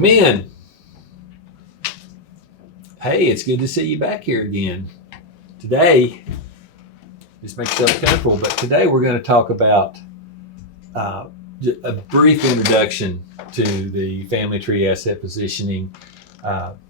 Come in. Hey, it's good to see you back here again. Today, just make yourself comfortable, but today we're going to talk about a brief introduction to the family tree asset positioning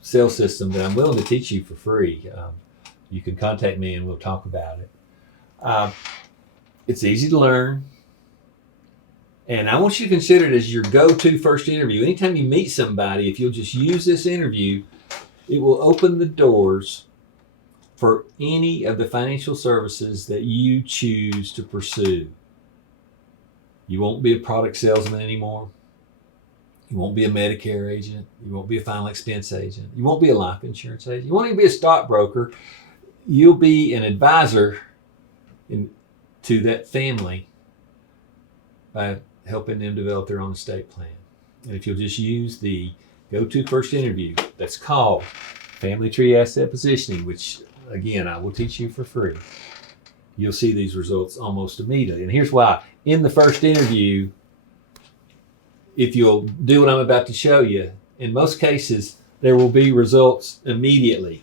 sales system that I'm willing to teach you for free. You can contact me and we'll talk about it. It's easy to learn. And I want you to consider it as your go-to first interview. Anytime you meet somebody, if you'll just use this interview, it will open the doors for any of the financial services that you choose to pursue. You won't be a product salesman anymore. You won't be a Medicare agent. You won't be a final expense agent. You won't be a life insurance agent. You won't even be a stockbroker. You'll be an advisor to that family by helping them develop their own estate plan. And if you'll just use the go-to first interview that's called Family Tree Asset Positioning, which again, I will teach you for free, you'll see these results almost immediately. And here's why. In the first interview, if you'll do what I'm about to show you, in most cases, there will be results immediately.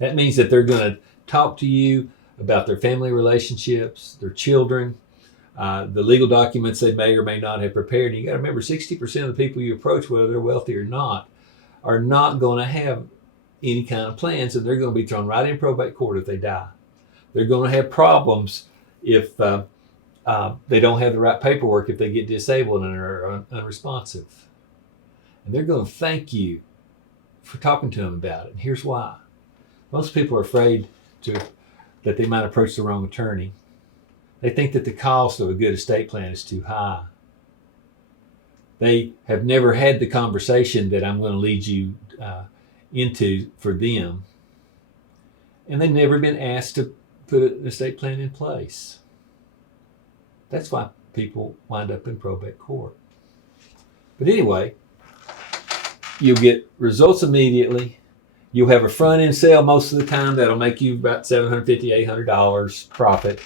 That means that they're going to talk to you about their family relationships, their children, the legal documents they may or may not have prepared. And you got to remember, 60% of the people you approach, whether they're wealthy or not, are not going to have any kind of plans, and they're going to be thrown right in probate court if they die. They're going to have problems if they don't have the right paperwork, if they get disabled and are unresponsive. And they're going to thank you for talking to them about it. And here's why. Most people are afraid that they might approach the wrong attorney. They think that the cost of a good estate plan is too high. They have never had the conversation that I'm going to lead you into for them. And they've never been asked to put an estate plan in place. That's why people wind up in probate court. But anyway, you'll get results immediately. You'll have a front-end sale most of the time that'll make you about $750, $800 profit.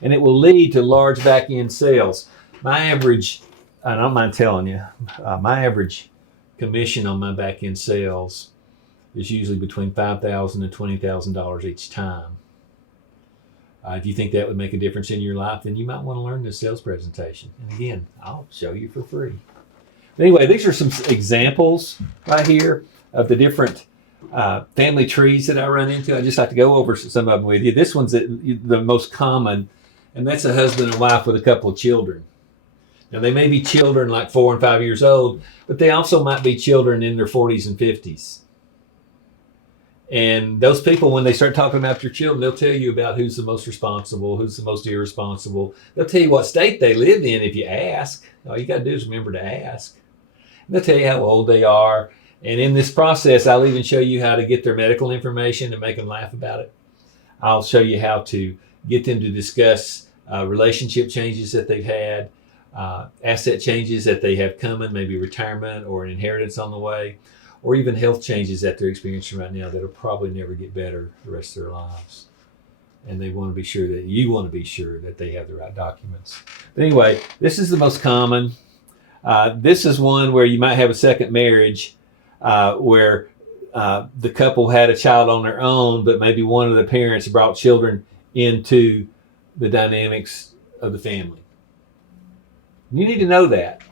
And it will lead to large back-end sales. My average, and I don't mind telling you, my average commission on my back-end sales is usually between $5,000 and $20,000 each time. If you think that would make a difference in your life, then you might want to learn this sales presentation. And again, I'll show you for free. But anyway, these are some examples right here of the different family trees that I run into. I just like to go over some of them with you. This one's the most common, and that's a husband and wife with a couple of children. Now, they may be children like 4 and 5 years old, but they also might be children in their 40s and 50s. And those people, when they start talking about their children, they'll tell you about who's the most responsible, who's the most irresponsible. They'll tell you what state they live in if you ask. All you got to do is remember to ask. And they'll tell you how old they are. And in this process, I'll even show you how to get their medical information and make them laugh about it. I'll show you how to get them to discuss relationship changes that they've had, asset changes that they have coming, maybe retirement or an inheritance on the way, or even health changes that they're experiencing right now that'll probably never get better the rest of their lives. And they want to be sure that you want to be sure that they have the right documents. But anyway, this is the most common. This is one where you might have a second marriage where the couple had a child on their own, but maybe one of the parents brought children into the dynamics of the family. You need to know that.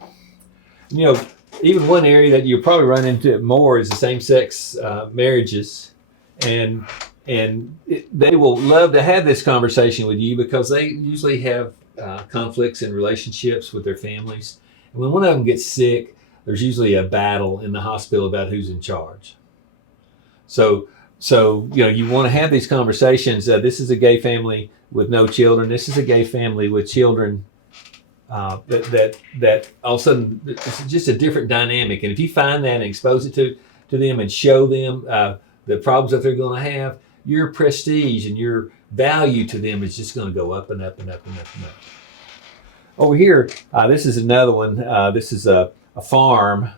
You know, even one area that you'll probably run into more is the same-sex marriages, and they will love to have this conversation with you because they usually have conflicts in relationships with their families. And when one of them gets sick, there's usually a battle in the hospital about who's in charge. So you know, you want to have these conversations. This is a gay family with no children. This is a gay family with children. That all of a sudden it's just a different dynamic. And if you find that and expose it to them and show them the problems that they're going to have, your prestige and your value to them is just going to go up and up and up and up and up. Over here, this is another one. This is a farm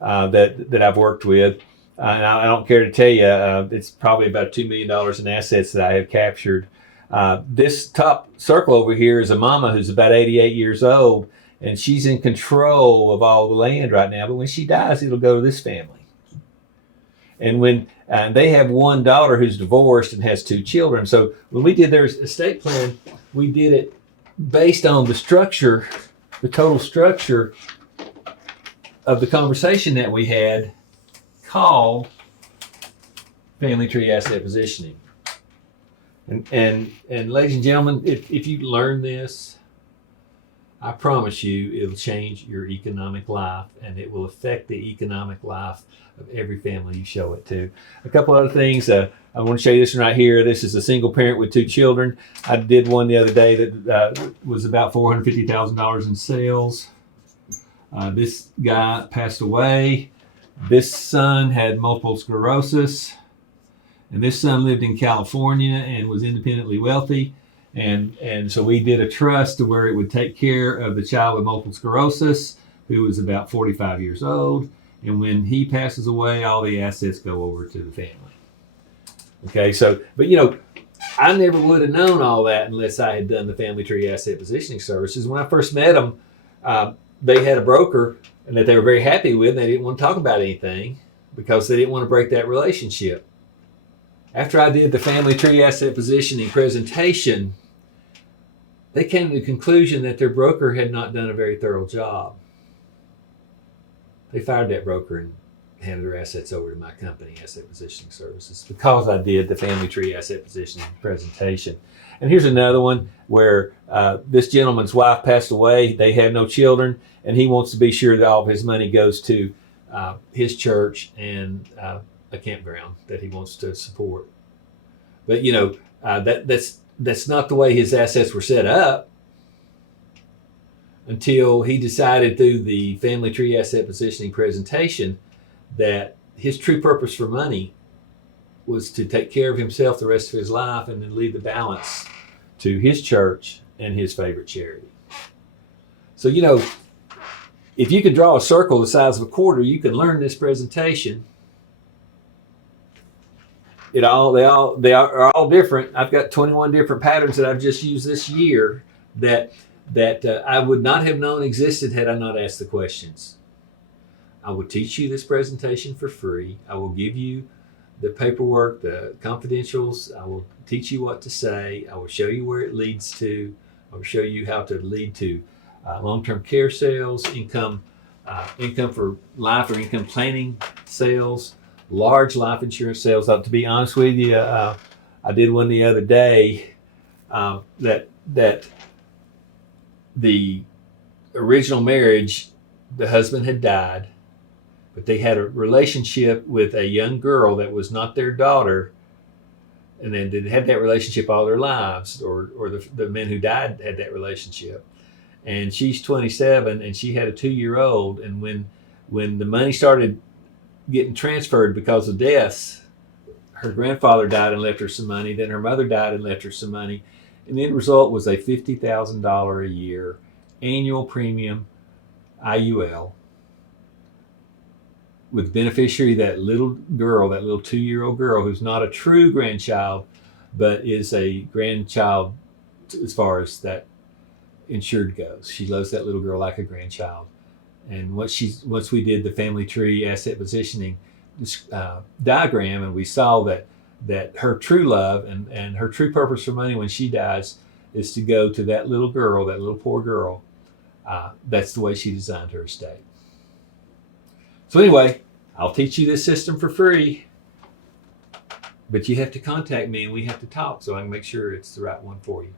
that I've worked with. And I don't care to tell you, it's probably about $2 million in assets that I have captured. This top circle over here is a mama who's about 88 years old, and she's in control of all the land right now. But when she dies, it'll go to this family. And when they have one daughter who's divorced and has 2 children. So when we did their estate plan, we did it based on the structure, the total structure of the conversation that we had, called family tree asset positioning. And ladies and gentlemen, if you learn this, I promise you it'll change your economic life, and it will affect the economic life of every family you show it to. A couple other things. I want to show you this one right here. This is a single parent with 2 children. I did one the other day that was about $450,000 in sales. This guy passed away. This son had multiple sclerosis. And this son lived in California and was independently wealthy. And so we did a trust to where it would take care of the child with multiple sclerosis, who was about 45 years old. And when he passes away, all the assets go over to the family. Okay, so, but I never would have known all that unless I had done the family tree asset positioning services. When I first met them, they had a broker and that they were very happy with, and they didn't want to talk about anything because they didn't want to break that relationship. After I did the family tree asset positioning presentation, they came to the conclusion that their broker had not done a very thorough job. They fired that broker and handed their assets over to my company, Asset Positioning Services, because I did the family tree asset positioning presentation. And here's another one where this gentleman's wife passed away. They had no children, and he wants to be sure that all of his money goes to his church and a campground that he wants to support. But that's not the way his assets were set up until he decided through the family tree asset positioning presentation that his true purpose for money was to take care of himself the rest of his life and then leave the balance to his church and his favorite charity. So, if you could draw a circle the size of a quarter, you can learn this presentation. They are all different. I've got 21 different patterns that I've just used this year that I would not have known existed had I not asked the questions. I will teach you this presentation for free. I will give you the paperwork, the confidentials. I will teach you what to say. I will show you where it leads to. I will show you how to lead to long-term care sales, income for life or income planning sales, large life insurance sales. To be honest with you, I did one the other day that the original marriage, the husband had died, but they had a relationship with a young girl that was not their daughter, and then they had that relationship all their lives, or the men who died had that relationship. And she's 27, and she had a 2-year-old, and when the money started getting transferred because of deaths, her grandfather died and left her some money, then her mother died and left her some money, and the end result was a $50,000 a year annual premium IUL, with beneficiary that little girl, that little 2-year-old girl who's not a true grandchild, but is a grandchild as far as that insured goes. She loves that little girl like a grandchild. And once we did the family tree asset positioning diagram, and we saw that her true love and her true purpose for money when she dies is to go to that little girl, that little poor girl. That's the way she designed her estate. So anyway, I'll teach you this system for free, but you have to contact me and we have to talk so I can make sure it's the right one for you.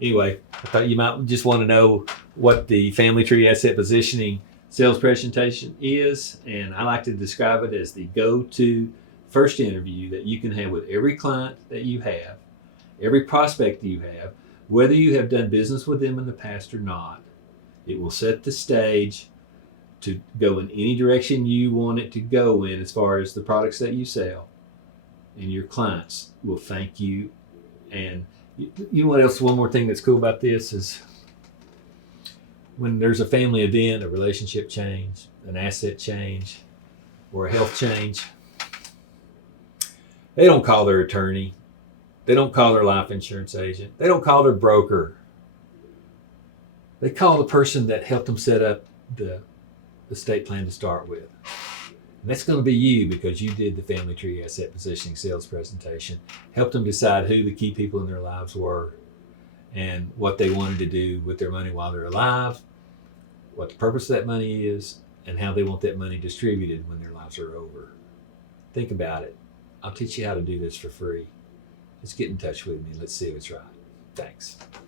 Anyway, I thought you might just want to know what the family tree asset positioning sales presentation is, and I like to describe it as the go-to first interview that you can have with every client that you have, every prospect that you have, whether you have done business with them in the past or not. It will set the stage to go in any direction you want it to go in as far as the products that you sell, and your clients will thank you. And you know what else? One more thing that's cool about this is when there's a family event, a relationship change, an asset change, or a health change, they don't call their attorney. They don't call their life insurance agent. They don't call their broker. They call the person that helped them set up the estate plan to start with. And that's going to be you, because you did the family tree asset positioning sales presentation, helped them decide who the key people in their lives were and what they wanted to do with their money while they're alive, what the purpose of that money is, and how they want that money distributed when their lives are over. Think about it. I'll teach you how to do this for free. Just get in touch with me. Let's see if it's right. Thanks.